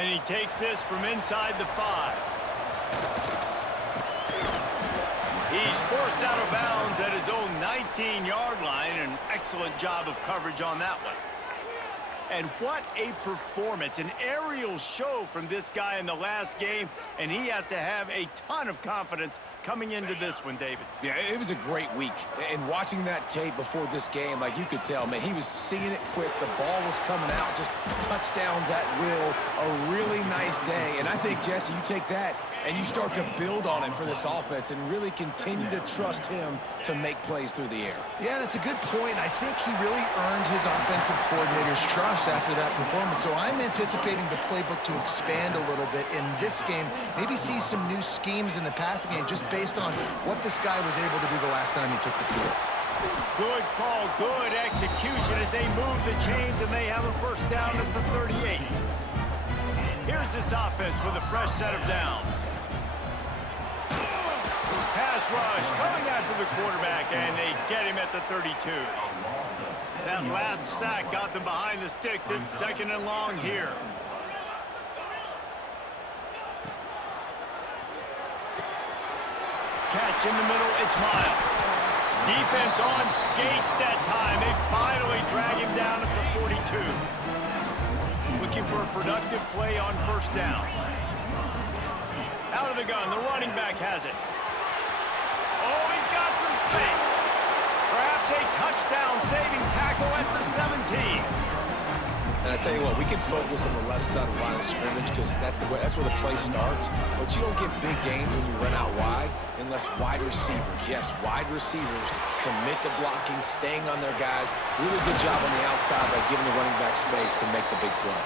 And he takes this from inside the 5. He's forced out of bounds at his own 19-yard line. An excellent job of coverage on that one. And what a performance, an aerial show from this guy in the last game, and he has to have a ton of confidence coming into this one, David. Yeah, it was a great week. And watching that tape before this game, like you could tell, man, he was seeing it quick. The ball was coming out, just touchdowns at will. A really nice day. And I think, Jesse, you take that and you start to build on it for this offense and really continue to trust him to make plays through the air. Yeah, that's a good point. I think he really earned his offensive coordinator's trust after that performance. So I'm anticipating the playbook to expand a little bit in this game. Maybe see some new schemes in the passing game just based on what this guy was able to do the last time he took the field. Good call, good execution as they move the chains and they have a first down at the 38. Here's this offense with a fresh set of downs. Pass rush coming after the quarterback, and they get him at the 32. That last sack got them behind the sticks. It's 2nd and long here. Catch in the middle, it's Miles. Defense on skates that time. They finally drag him down at the 42. Looking for a productive play on first down. Out of the gun, the running back has it. Oh, he's got some space. Perhaps a touchdown-saving tackle at the 17. And I tell you what, we can focus on the left side of the line of scrimmage because that's where the play starts. But you don't get big gains when you run out wide unless wide receivers, yes, wide receivers commit to blocking, staying on their guys. Really good job on the outside by giving the running back space to make the big play.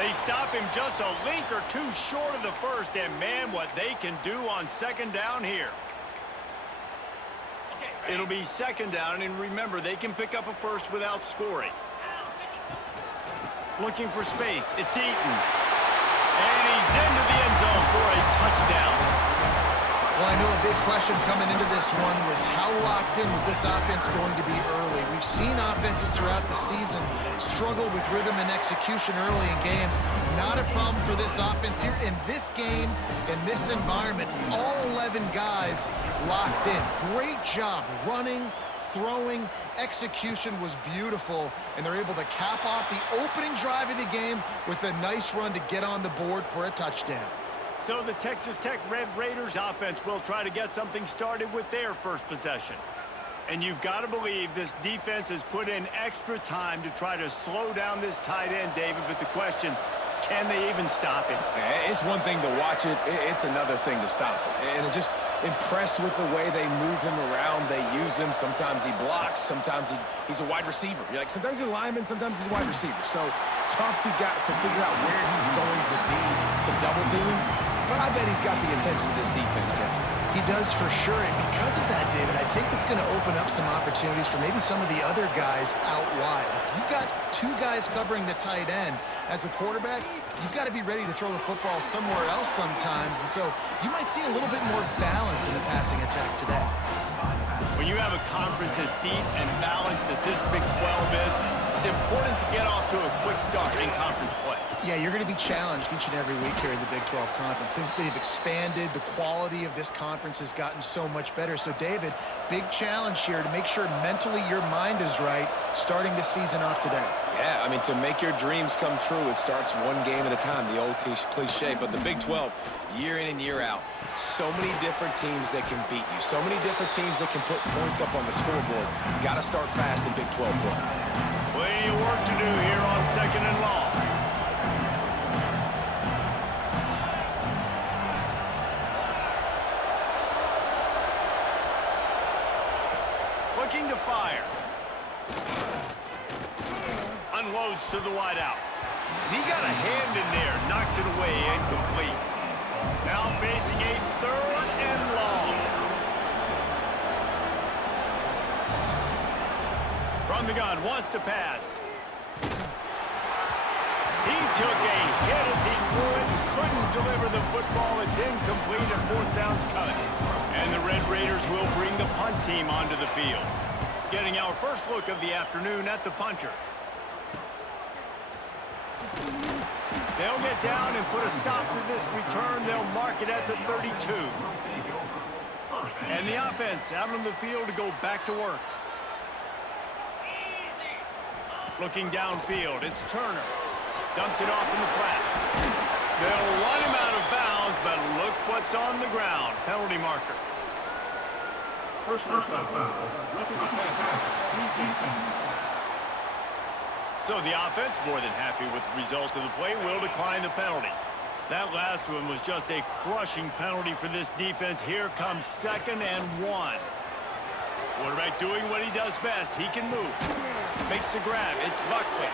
They stop him just a link or two short of the first, and man, what they can do on 2nd down here. It'll be 2nd down, and remember, they can pick up a first without scoring. Looking for space. It's Eaton. And he's into the end zone for a touchdown. Well, I know a big question coming into this one was how locked in was this offense going to be early? We've seen offenses throughout the season struggle with rhythm and execution early in games. Not a problem for this offense here. In this game, in this environment, all 11 guys locked in. Great job running, throwing, execution was beautiful, and they're able to cap off the opening drive of the game with a nice run to get on the board for a touchdown. So the Texas Tech Red Raiders offense will try to get something started with their first possession. And you've got to believe this defense has put in extra time to try to slow down this tight end, David, but the question, can they even stop him? It's one thing to watch it. It's another thing to stop it. And just impressed with the way they move him around. They use him. Sometimes he blocks. Sometimes he's a wide receiver. You're like, sometimes he's a lineman. Sometimes he's a wide receiver. So tough to figure out where he's going to be to double team him. But I bet he's got the attention of this defense, Jesse. He does for sure, and because of that, David, I think it's going to open up some opportunities for maybe some of the other guys out wide. If you've got two guys covering the tight end as a quarterback, you've got to be ready to throw the football somewhere else sometimes, and so you might see a little bit more balance in the passing attack today. When you have a conference as deep and balanced as this Big 12 is, it's important to get off to a quick start in conference play. Yeah, you're going to be challenged each and every week here in the Big 12 Conference. Since they've expanded, the quality of this conference has gotten so much better. So, David, big challenge here to make sure mentally your mind is right starting the season off today. Yeah, I mean, to make your dreams come true, it starts one game at a time, the old cliche. But the Big 12, year in and year out, so many different teams that can beat you, so many different teams that can put points up on the scoreboard. Got to start fast in Big 12 play. Plenty of work to do here on 2nd and long. Looking to fire. Unloads to the wideout. He got a hand in there, knocks it away, incomplete. Now facing a 3rd and long. From the gun, wants to pass. He took a hit as he threw it and couldn't deliver the football. It's incomplete and 4th down's coming. And the Red Raiders will bring the punt team onto the field. Getting our first look of the afternoon at the punter. They'll get down and put a stop to this return. They'll mark it at the 32. And the offense out on the field to go back to work. Looking downfield, it's Turner. Dumps it off in the flats. They'll run him out of bounds, but look what's on the ground. Penalty marker. Personal foul. Roughing the passer. So the offense, more than happy with the result of the play, will decline the penalty. That last one was just a crushing penalty for this defense. Here comes 2nd and 1. Quarterback doing what he does best. He can move. Makes the grab. It's Buckley.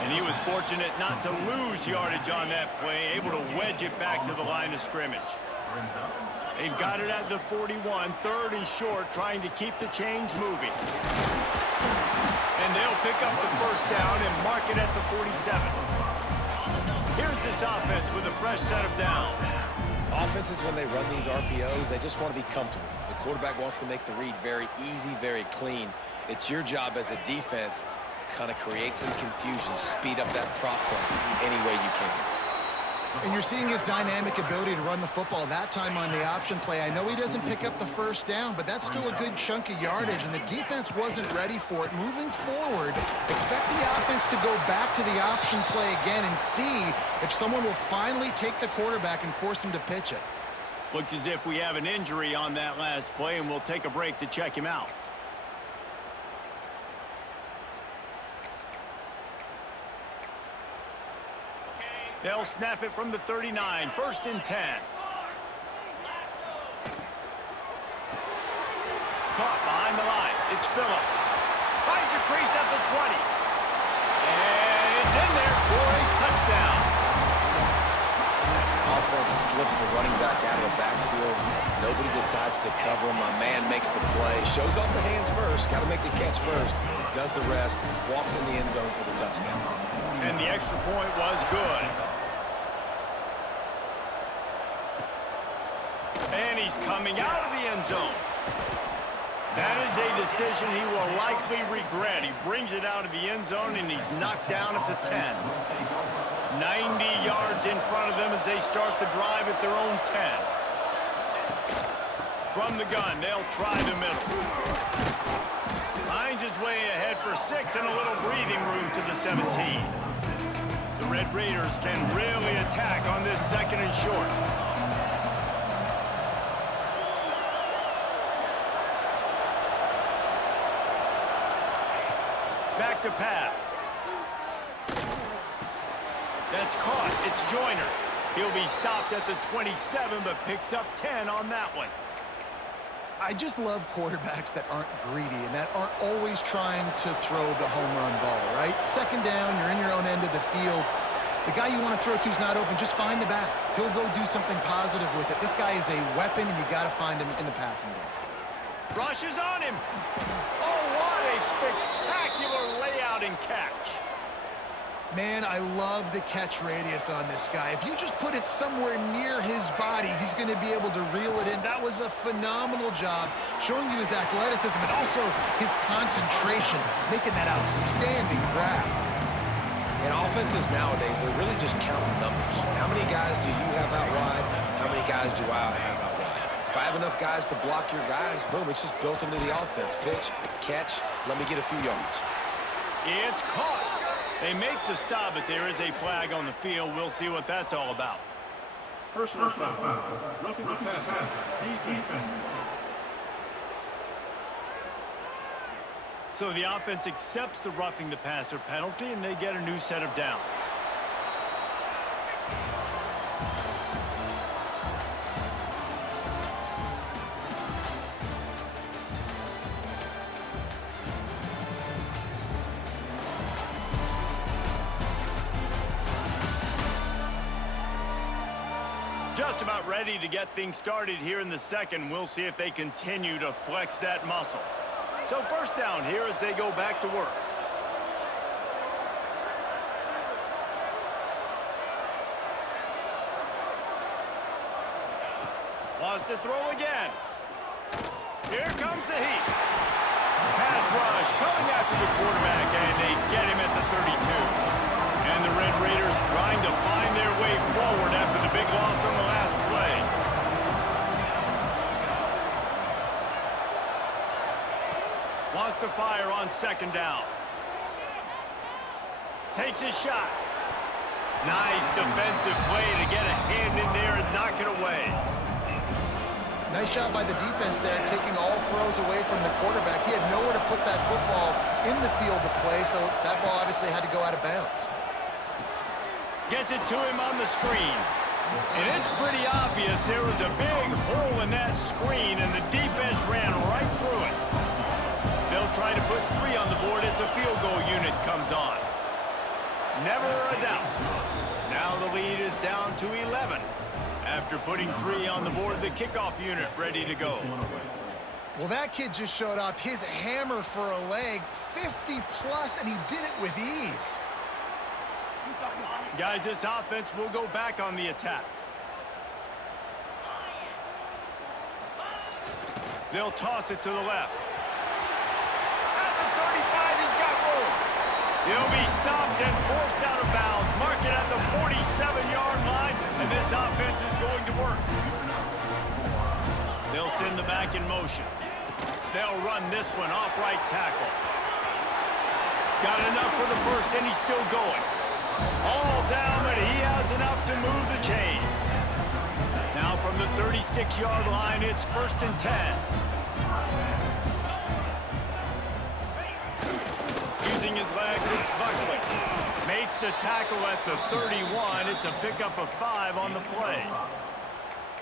And he was fortunate not to lose yardage on that play, able to wedge it back to the line of scrimmage. They've got it at the 41, 3rd and short, trying to keep the chains moving. And they'll pick up the 1st down and mark it at the 47. Here's this offense with a fresh set of downs. Offenses, when they run these RPOs, they just want to be comfortable. The quarterback wants to make the read very easy, very clean. It's your job as a defense, kind of create some confusion, speed up that process any way you can. And you're seeing his dynamic ability to run the football that time on the option play. I know he doesn't pick up the 1st down, but that's still a good chunk of yardage, and the defense wasn't ready for it. Moving forward, expect the offense to go back to the option play again and see if someone will finally take the quarterback and force him to pitch it. Looks as if we have an injury on that last play, and we'll take a break to check him out. They'll snap it from the 39, 1st and 10. Caught behind the line. It's Phillips. Finds a crease at the 20. And it's in there for a touchdown. Offense slips the running back out of the backfield. Nobody decides to cover him. My man makes the play. Shows off the hands first. Got to make the catch first. Does the rest. Walks in the end zone for the touchdown. And the extra point was good. And he's coming out of the end zone. That is a decision he will likely regret. He brings it out of the end zone, and he's knocked down at the 10. 90 yards in front of them as they start the drive at their own 10. From the gun, they'll try the middle. Finds his way ahead for 6 and a little breathing room to the 17. The Red Raiders can really attack on this 2nd and short. Back to pass. That's caught. It's Joyner. He'll be stopped at the 27, but picks up 10 on that one. I just love quarterbacks that aren't greedy and that aren't always trying to throw the home run ball, right? 2nd down, you're in your own end of the field. The guy you want to throw to is not open. Just find the back. He'll go do something positive with it. This guy is a weapon, and you got to find him in the passing game. Rushes on him. Oh, what a spectacular layout and catch. Man, I love the catch radius on this guy. If you just put it somewhere near his body, he's going to be able to reel it in. That was a phenomenal job, showing you his athleticism and also his concentration, making that outstanding grab. And offenses nowadays, they're really just counting numbers. How many guys do you have out wide? How many guys do I have out wide? If I have enough guys to block your guys, boom, it's just built into the offense. Pitch, catch, let me get a few yards. It's caught. They make the stop, but there is a flag on the field. We'll see what that's all about. Personal foul. Roughing the passer. Defense. So the offense accepts the roughing the passer penalty, and they get a new set of downs. Just about ready to get things started here in the 2nd. We'll see if they continue to flex that muscle. So 1st down here as they go back to work. Lost to throw again. Here comes the heat. Pass rush coming after the quarterback, and they get him at the 32. And the Red Raiders trying to find second down. Takes a shot. Nice defensive play to get a hand in there and knock it away. Nice job by the defense there, taking all throws away from the quarterback. He had nowhere to put that football in the field to play, so that ball obviously had to go out of bounds. Gets it to him on the screen. And it's pretty obvious there was a big hole in that screen, and the defense ran right through it. They'll try to put 3 on the board as the field goal unit comes on. Never a doubt. Now the lead is down to 11. After putting 3 on the board, the kickoff unit ready to go. Well, that kid just showed off his hammer for a leg, 50+, and he did it with ease. Guys, this offense will go back on the attack. They'll toss it to the left. At the 35, he's got room. He'll be stopped and forced out of bounds. Mark it at the 47-yard line, and this offense is going to work. They'll send the back in motion. They'll run this one off right tackle. Got enough for the first, and he's still going. All down, but he has enough to move the chains. Now from the 36-yard line, it's 1st and 10. Using his legs, it's Buckley. Makes the tackle at the 31. It's a pickup of 5 on the play.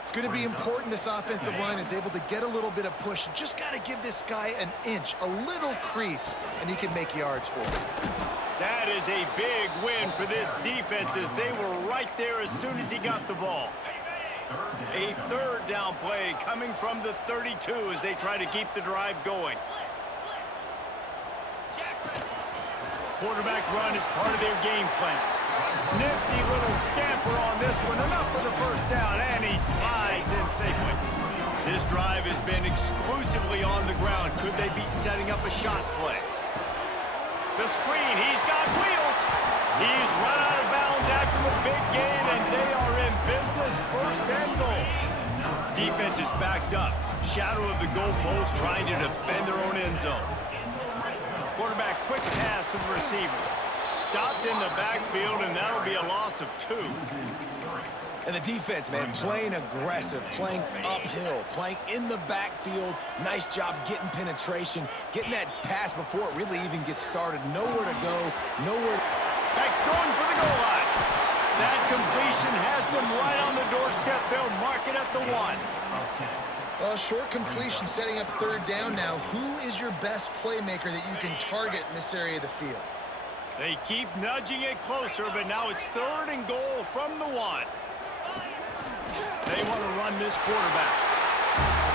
It's going to be important this offensive line is able to get a little bit of push. Just got to give this guy an inch, a little crease, and he can make yards for it. That is a big win for this defense as they were right there as soon as he got the ball. A 3rd down play coming from the 32 as they try to keep the drive going. Quarterback run is part of their game plan. Nifty little scamper on this one. Enough for the first down, and he slides in safely. This drive has been exclusively on the ground. Could they be setting up a shot play? The screen, he's got wheels. He's run out of bounds after the big gain, and they are in business, 1st and goal. Defense is backed up. Shadow of the goalpost trying to defend their own end zone. Quarterback quick pass to the receiver. Stopped in the backfield, and that'll be a loss of 2. And the defense, man, playing aggressive, playing uphill, playing in the backfield. Nice job getting penetration, getting that pass before it really even gets started. Nowhere to go, nowhere. Back's going for the goal line. That completion has them right on the doorstep. They'll mark it at the 1. Well, short completion setting up 3rd down now. Who is your best playmaker that you can target in this area of the field? They keep nudging it closer, but now it's 3rd and goal from the 1. They want to run this quarterback.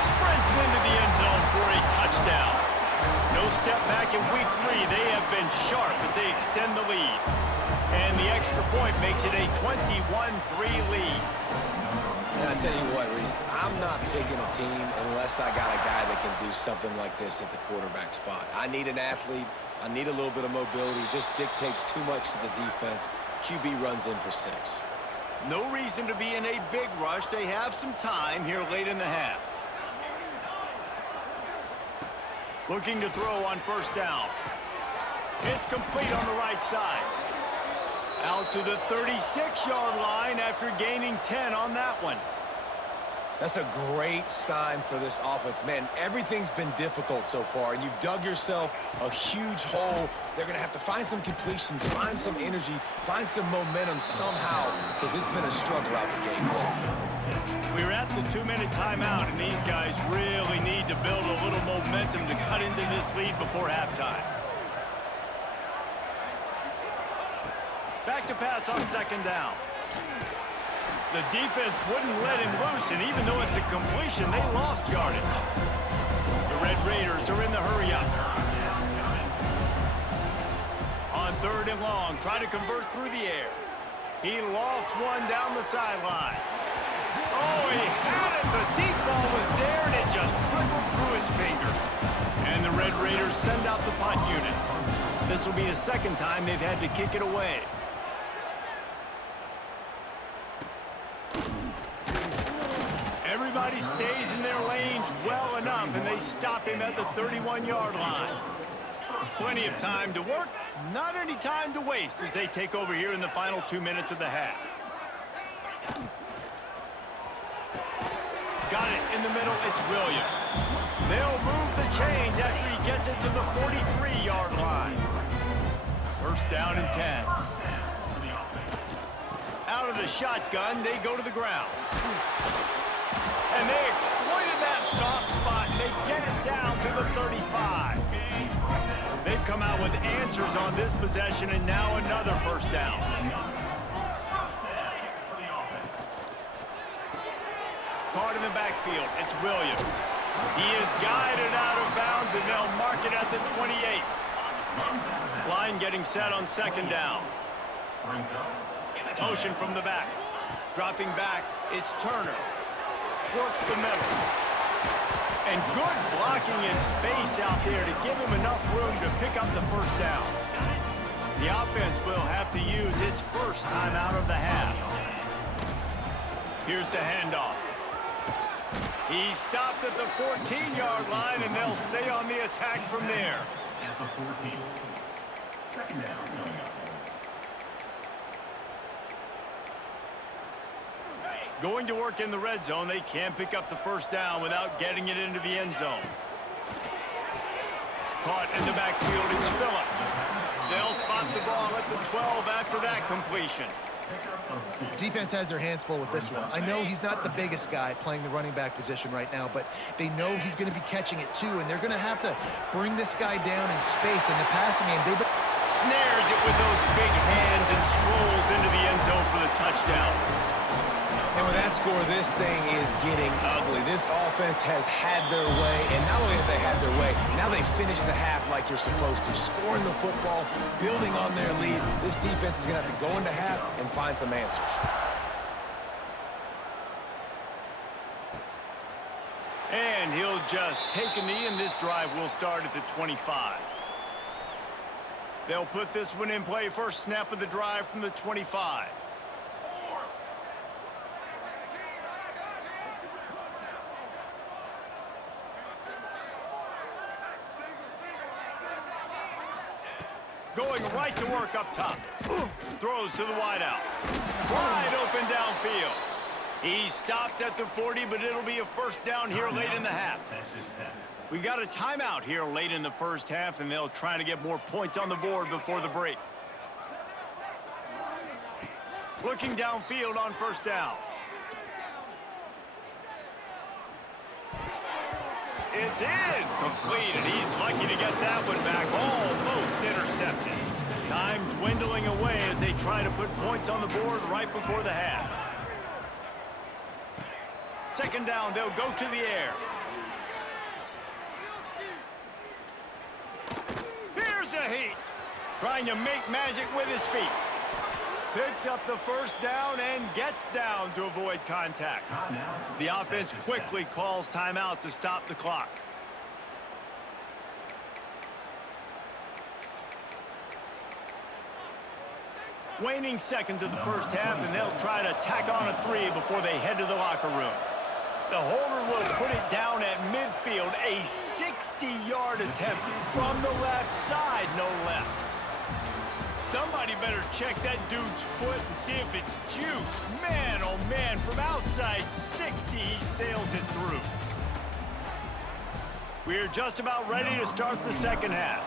Sprints into the end zone for a touchdown. No step back in week 3. They have been sharp as they extend the lead. And the extra point makes it a 21-3 lead. And I tell you what, Reese, I'm not picking a team unless I got a guy that can do something like this at the quarterback spot. I need an athlete. I need a little bit of mobility. It just dictates too much to the defense. QB runs in for 6. No reason to be in a big rush. They have some time here late in the half. Looking to throw on 1st down. It's complete on the right side. Out to the 36-yard line after gaining 10 on that one. That's a great sign for this offense. Man, everything's been difficult so far, and you've dug yourself a huge hole. They're going to have to find some completions, find some energy, find some momentum somehow, because it's been a struggle out the gates. We're at the 2-minute timeout, and these guys really need to build a little momentum to cut into this lead before halftime. Back to pass on 2nd down. The defense wouldn't let him loose, and even though it's a completion, they lost yardage. The Red Raiders are in the hurry-up. On 3rd and long, try to convert through the air. He lofts one down the sideline. Oh, he had it. The deep ball was there, and it just trickled through his fingers. And the Red Raiders send out the punt unit. This will be the 2nd time they've had to kick it away. Everybody stays in their lanes well enough, and they stop him at the 31-yard line. Plenty of time to work, not any time to waste as they take over here in the final 2 minutes of the half. Got it in the middle, it's Williams. They'll move the chains after he gets it to the 43-yard line. First down and 10. Out of the shotgun, they go to the ground. And they exploited that soft spot, and they get it down to the 35. They've come out with answers on this possession, and now another first down. Caught in the backfield, it's Williams. He is guided out of bounds, and they'll mark it at the 28. Line getting set on second down. Motion from the back. Dropping back, it's Turner. Works the middle. And good blocking in space out there to give him enough room to pick up the first down. The offense will have to use its first time out of the half. Here's the handoff. He's stopped at the 14-yard line, and they'll stay on the attack from there. At the 14. Second down. Going to work in the red zone, they can't pick up the first down without getting it into the end zone. Caught in the backfield, it's Phillips. They'll spot the ball at the 12 after that completion. Defense has their hands full with this one. I know he's not the biggest guy playing the running back position right now, but they know he's going to be catching it too, and they're going to have to bring this guy down in space in the passing game. Snares it with those big hands and strolls into the end zone for the touchdown. And with that score, this thing is getting ugly. This offense has had their way, and not only have they had their way, now they finish the half like you're supposed to, scoring the football, building on their lead. This defense is going to have to go into half and find some answers. And he'll just take a knee, and this drive will start at the 25. They'll put this one in play. First snap of the drive from the 25. Going right to work up top. Throws to the wideout. Wide open downfield. He stopped at the 40, but it'll be a first down here late in the half. We got a timeout here late in the first half, and they'll try to get more points on the board before the break. Looking downfield on first down. It's in. Completed. He's lucky to get that one back. Almost intercepted. Time dwindling away as they try to put points on the board right before the half. Second down, they'll go to the air. Here's a heat. Trying to make magic with his feet. Picks up the first down and gets down to avoid contact. The offense quickly calls timeout to stop the clock. Waning seconds of the first half, and they'll try to tack on a 3 before they head to the locker room. The holder will put it down at midfield, a 60-yard attempt from the left side, no less. Somebody better check that dude's foot and see if it's juice. Man, oh man, from outside 60, he sails it through. We're just about ready to start the second half.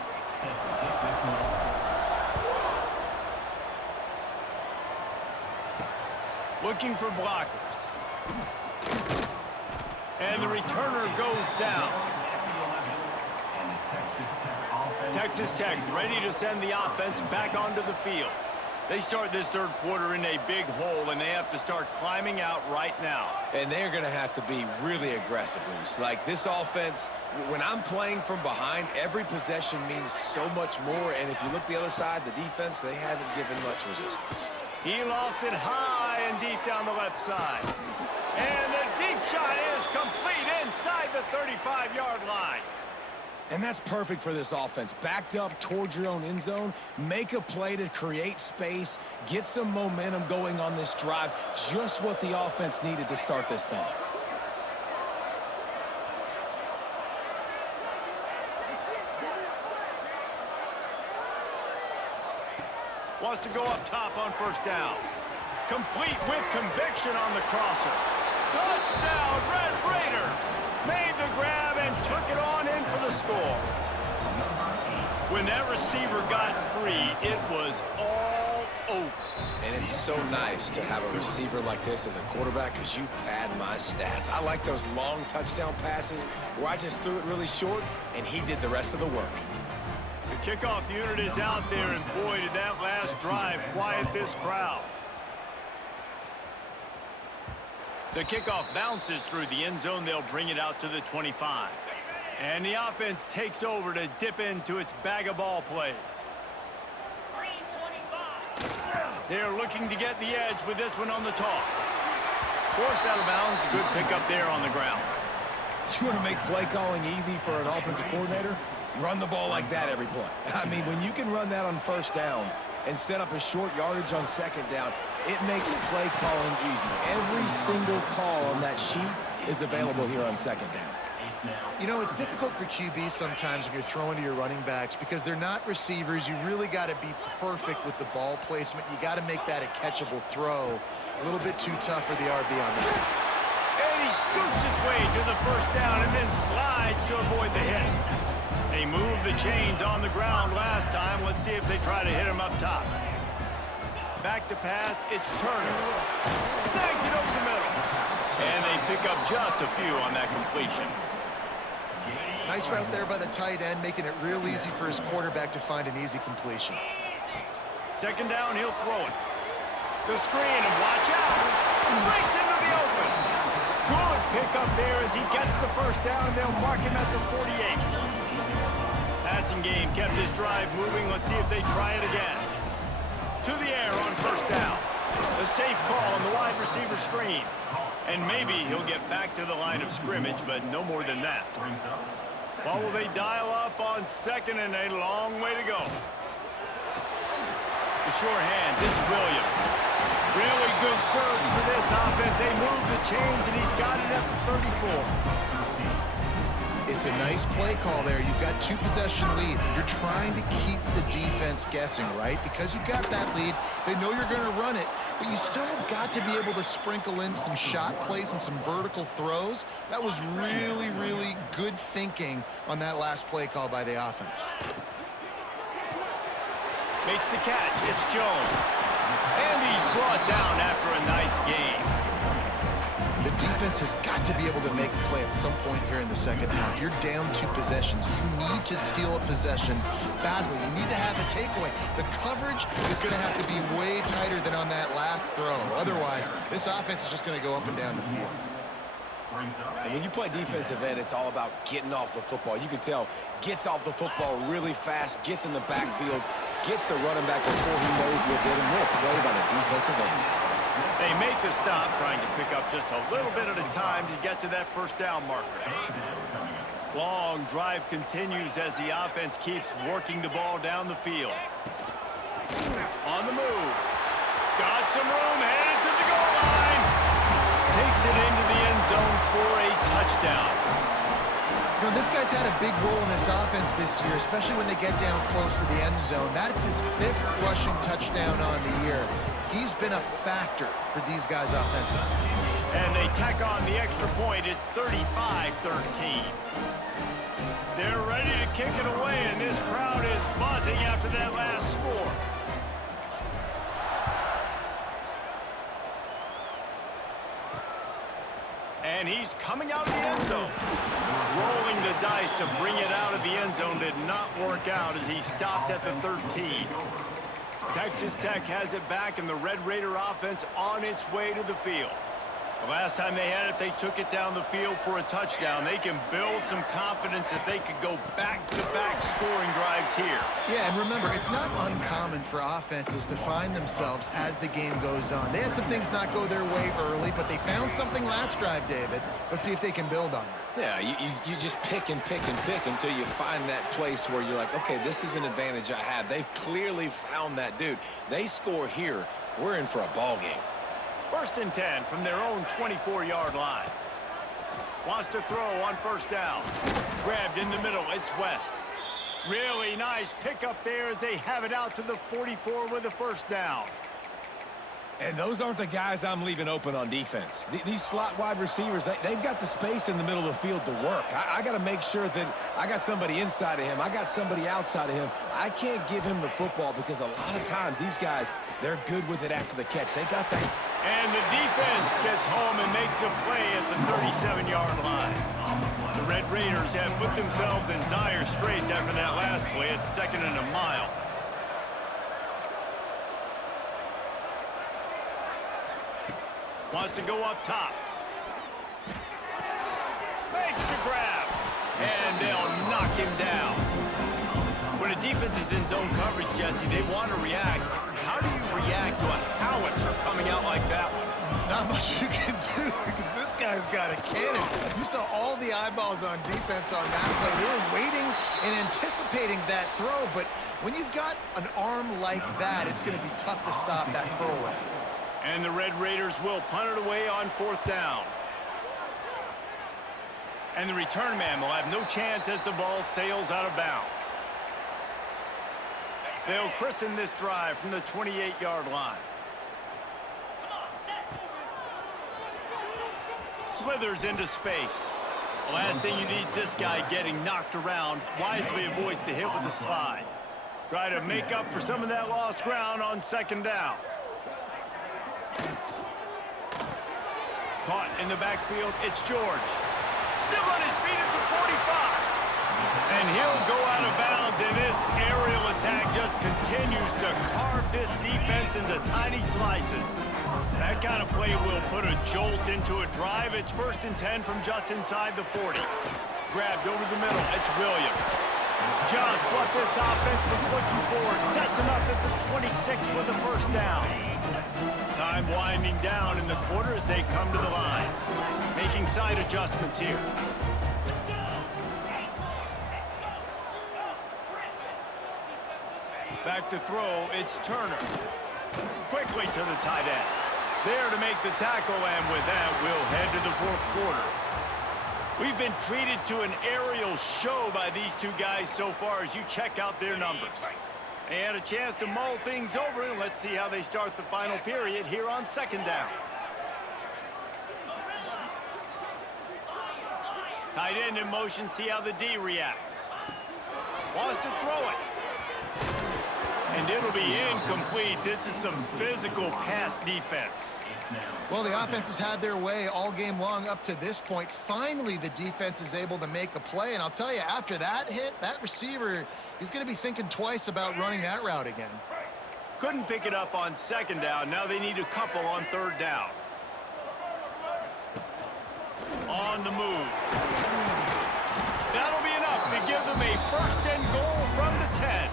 Looking for blockers. And the returner goes down. Texas Tech ready to send the offense back onto the field. They start this third quarter in a big hole, and they have to start climbing out right now. And they're going to have to be really aggressive, Reese. Like, this offense, when I'm playing from behind, every possession means so much more. And if you look the other side, the defense, they haven't given much resistance. He lofts it high and deep down the left side. And the deep shot is complete inside the 35-yard line. And that's perfect for this offense. Backed up towards your own end zone, make a play to create space, get some momentum going on this drive. Just what the offense needed to start this thing. Wants to go up top on first down. Complete with conviction on the crosser. Touchdown, Red Raiders! Made the grab and took it on in for the score. When that receiver got free, it was all over. And it's so nice to have a receiver like this as a quarterback because you pad my stats. I like those long touchdown passes where I just threw it really short and he did the rest of the work. The kickoff unit is out there, and boy, did that last drive quiet this crowd. The kickoff bounces through the end zone. They'll bring it out to the 25. And the offense takes over to dip into its bag of ball plays. They're looking to get the edge with this one on the toss. Forced out of bounds. Good pickup there on the ground. You want to make play calling easy for an offensive coordinator? Run the ball like that every play. I mean, when you can run that on first down and set up a short yardage on second down, it makes play calling easy. Every single call on that sheet is available here on second down. You know, it's difficult for QBs sometimes when you're throwing to your running backs because they're not receivers. You really got to be perfect with the ball placement. You got to make that a catchable throw. A little bit too tough for the RB on that. And he scoots his way to the first down and then slides to avoid the hit. They moved the chains on the ground last time. Let's see if they try to hit him up top. Back to pass, it's Turner. Snags it over the middle. And they pick up just a few on that completion. Nice route there by the tight end, making it real easy for his quarterback to find an easy completion. Second down, he'll throw it. The screen, and watch out. Breaks into the open. Good pickup there as he gets the first down, and they'll mark him at the 48. Passing game kept his drive moving. Let's see if they try it again. To the air on first down. A safe call on the wide receiver screen. And maybe he'll get back to the line of scrimmage, but no more than that. Well, will they dial up on second and a long way to go? The sure hands, it's Williams. Really good surge for this offense. They move the chains, and he's got it at the 34. It's a nice play call there. You've got two possession lead. You're trying to keep the defense guessing, right? Because you've got that lead, they know you're going to run it, but you still have got to be able to sprinkle in some shot plays and some vertical throws. That was really, really good thinking on that last play call by the offense. Makes the catch. It's Jones. And he's brought down after a nice game. The defense has got to be able to make a play at some point here in the second half. You're down 2 possessions. You need to steal a possession badly. You need to have a takeaway. The coverage is going to have to be way tighter than on that last throw. Otherwise, this offense is just going to go up and down the field. And when you play defensive end, it's all about getting off the football. You can tell, gets off the football really fast, gets in the backfield, gets the running back before he knows what hit him. What a play by the defensive end. They make the stop, trying to pick up just a little bit at a time to get to that first down marker. Long drive continues as the offense keeps working the ball down the field. On the move. Got some room, headed to the goal line. Takes it into the end zone for a touchdown. You know, this guy's had a big role in this offense this year, especially when they get down close to the end zone. That's his 5th rushing touchdown on the year. He's been a factor for these guys offensively. And they tack on the extra point. It's 35-13. They're ready to kick it away, and this crowd is buzzing after that last score. And he's coming out of the end zone. Rolling the dice to bring it out of the end zone did not work out as he stopped at the 13. Texas Tech has it back, and the Red Raider offense on its way to the field. The last time they had it, they took it down the field for a touchdown. They can build some confidence that they could go back-to-back scoring drives here. Yeah, and remember, it's not uncommon for offenses to find themselves as the game goes on. They had some things not go their way early, but they found something last drive, David. Let's see if they can build on it. Yeah, you just pick and pick and pick until you find that place where you're like, okay, this is an advantage I have. They've clearly found that, dude. They score here, we're in for a ball game. 1st and 10 from their own 24-yard line. Wants to throw on first down. Grabbed in the middle, it's West. Really nice pickup there as they have it out to the 44 with a first down. And those aren't the guys I'm leaving open on defense. These slot wide receivers, they've got the space in the middle of the field to work. I got to make sure that I got somebody inside of him. I got somebody outside of him. I can't give him the football because a lot of times these guys, they're good with it after the catch. They got that. And the defense gets home and makes a play at the 37-yard line. The Red Raiders have put themselves in dire straits after that last play at 2nd and a mile. Wants to go up top. Makes the grab. And they'll knock him down. When a defense is in zone coverage, Jesse, they want to react. How do you react to a howitzer coming out like that one? Not much you can do because this guy's got a cannon. You saw all the eyeballs on defense on that play. They were waiting and anticipating that throw, but when you've got an arm like that, it's going to be tough to stop that curlway. And the Red Raiders will punt it away on 4th down. And the return man will have no chance as the ball sails out of bounds. They'll christen this drive from the 28-yard line. Slithers into space. The last thing you need is this guy getting knocked around. Wisely avoids the hit with the slide. Try to make up for some of that lost ground on 2nd down. Caught in the backfield, it's George. Still on his feet at the 45. And he'll go out of bounds, and this aerial attack just continues to carve this defense into tiny slices. That kind of play will put a jolt into a drive. It's 1st and 10 from just inside the 40. Grabbed over the middle, it's Williams. Just what this offense was looking for. Sets him up at the 26 with the first down. Time winding down in the quarter as they come to the line. Making side adjustments here. Back to throw, it's Turner. Quickly to the tight end. There to make the tackle, and with that, we'll head to the 4th quarter. We've been treated to an aerial show by these two guys so far as you check out their numbers. They had a chance to mull things over, and let's see how they start the final period here on 2nd down. Tight end in motion, see how the D reacts. Wants to throw it. And it'll be incomplete. This is some physical pass defense. Well, the offense has had their way all game long up to this point. Finally, the defense is able to make a play. And I'll tell you, after that hit, that receiver is going to be thinking twice about running that route again. Couldn't pick it up on 2nd down. Now they need a couple on 3rd down. On the move. That'll be enough to give them a 1st and goal from the 10.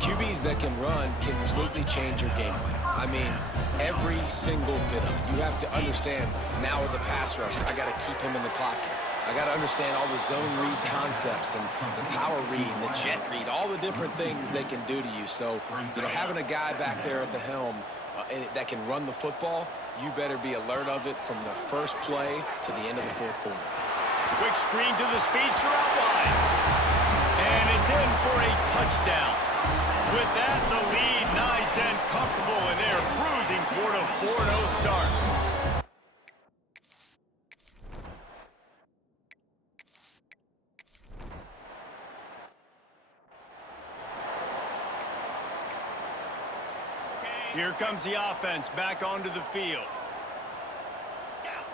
QBs that can run completely change your game plan. I mean, every single bit of it. You have to understand now as a pass rusher, I got to keep him in the pocket. I got to understand all the zone read concepts and the power read and the jet read, all the different things they can do to you. So, you know, having a guy back there at the helm that can run the football, you better be alert of it from the first play to the end of the 4th quarter. Quick screen to the speedster out wide. And it's in for a touchdown. With that, the lead nice and comfortable, and they're cruising toward a 4-0 start. Here comes the offense back onto the field.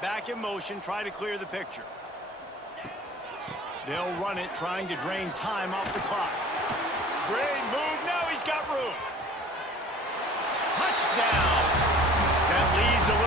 Back in motion, try to clear the picture. They'll run it, trying to drain time off the clock. Great move, now he's got room. Touchdown! That leads a little.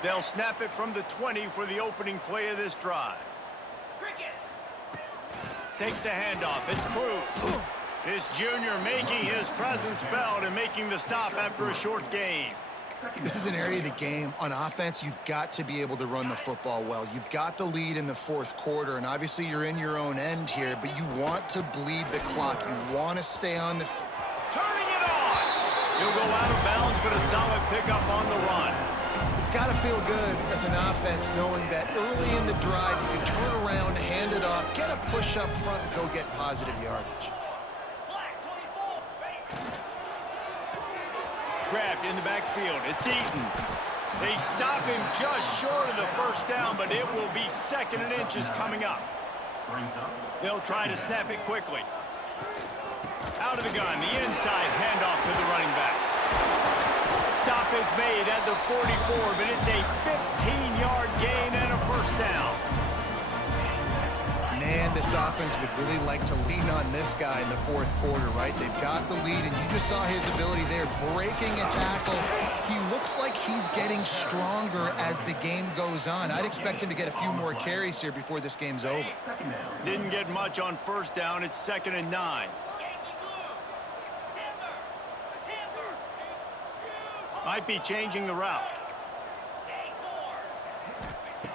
They'll snap it from the 20 for the opening play of this drive. Takes the handoff. It's Cruz. This junior making his presence felt and making the stop after a short gain. This is an area of the game. On offense, you've got to be able to run the football well. You've got the lead in the fourth quarter, and obviously you're in your own end here, but you want to bleed the clock. You want to stay on the... Turning it on! He'll go out of bounds, but a solid pickup on the run. It's got to feel good as an offense knowing that early in the drive you can turn around, hand it off, get a push up front, and go get positive yardage. Grabbed in the backfield. It's Eaton. They stop him just short of the first down, but it will be 2nd and inches coming up. They'll try to snap it quickly. Out of the gun, the inside handoff to the running back. Stop is made at the 44, but it's a 15-yard gain and a first down. Man, this offense would really like to lean on this guy in the fourth quarter, right? They've got the lead, and you just saw his ability there, breaking a tackle. He looks like he's getting stronger as the game goes on. I'd expect him to get a few more carries here before this game's over. Didn't get much on first down. It's 2nd and 9. Might be changing the route.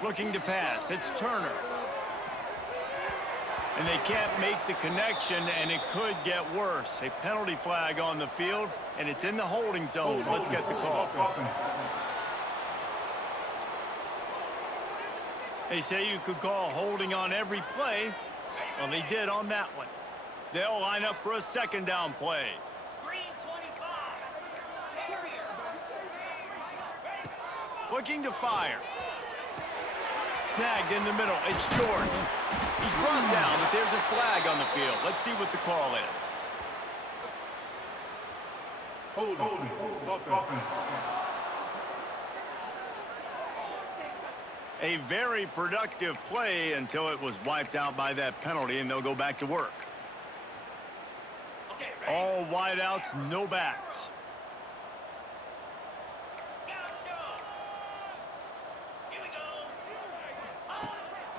Looking to pass. It's Turner. And they can't make the connection, and it could get worse. A penalty flag on the field, and it's in the holding zone. Let's get the call. They say you could call holding on every play. Well, they did on that one. They'll line up for a 2nd down play. Looking to fire. Snagged in the middle. It's George. He's brought down, but there's a flag on the field. Let's see what the call is. Holding. A very productive play until it was wiped out by that penalty, and they'll go back to work. All wideouts, no backs.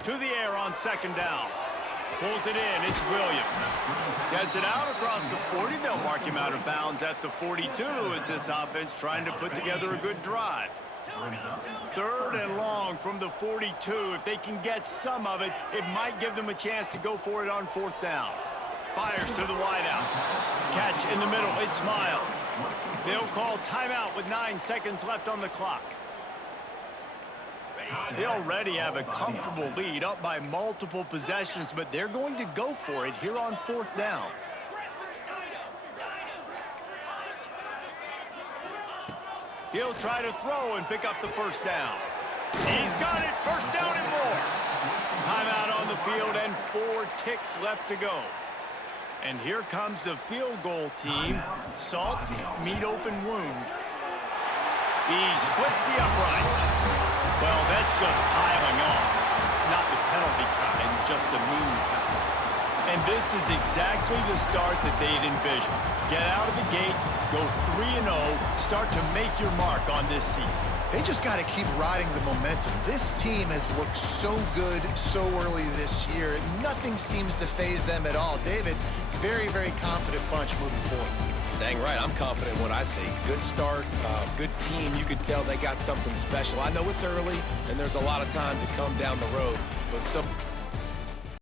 To the air on 2nd down. Pulls it in. It's Williams. Gets it out across the 40. They'll mark him out of bounds at the 42 as this offense trying to put together a good drive. 3rd and long from the 42. If they can get some of it, it might give them a chance to go for it on 4th down. Fires to the wideout. Catch in the middle. It's Miles. They'll call timeout with 9 seconds left on the clock. They already have a comfortable lead, up by multiple possessions, but they're going to go for it here on 4th down. He'll try to throw and pick up the first down. He's got it, 1st down and more. Timeout on the field and 4 ticks left to go. And here comes the field goal team. Salt, meet open wound. He splits the upright. Well, that's just piling on. Not the penalty kind, just the mean kind. And this is exactly the start that they'd envisioned. Get out of the gate, go 3-0, start to make your mark on this season. They just got to keep riding the momentum. This team has looked so good so early this year. Nothing seems to faze them at all. David, very, very confident bunch moving forward. Dang right, I'm confident in what I see. Good start, good team. You could tell they got something special. I know it's early, and there's a lot of time to come down the road, but some